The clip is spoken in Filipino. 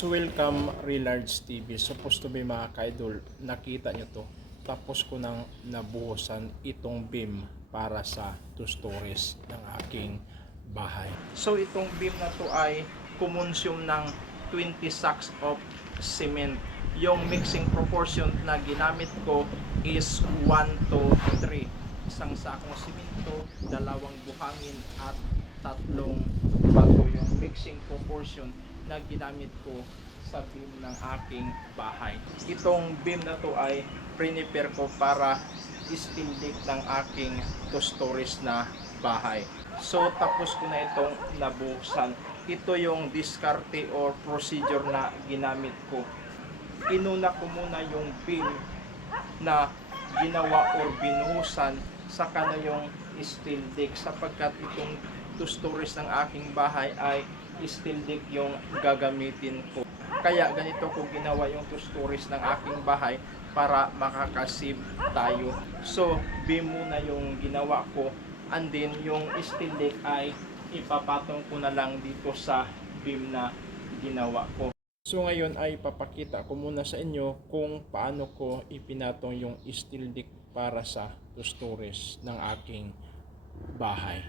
So welcome Relarge TV. Supposed to be mga kaidol, nakita nyo to. Tapos ko nang nabuhusan itong beam para sa two stories ng aking bahay. So itong beam na to ay kumonsume ng 20 sacks of cement. Yung mixing proportion na ginamit ko is 1 to 3. Isang sakong simento, dalawang buhangin at tatlong bato yung mixing proportion na ginamit ko sa beam ng aking bahay. Itong beam na to ay prepare ko para deck ng aking two stories na bahay. So tapos ko na itong nabuksan. Ito yung diskarte or procedure na ginamit ko. Inuna ko muna yung beam na ginawa or binuhusan sa na yung steel deck sapagkat itong two stories ng aking bahay ay steel deck yung gagamitin ko. Kaya ganito ko ginawa yung two stories ng aking bahay para makakasave tayo. So, beam muna yung ginawa ko and then yung steel deck ay ipapatong ko na lang dito sa beam na ginawa ko. So ngayon ay papakita ko muna sa inyo kung paano ko ipinatong yung steel deck para sa two stories ng aking bahay.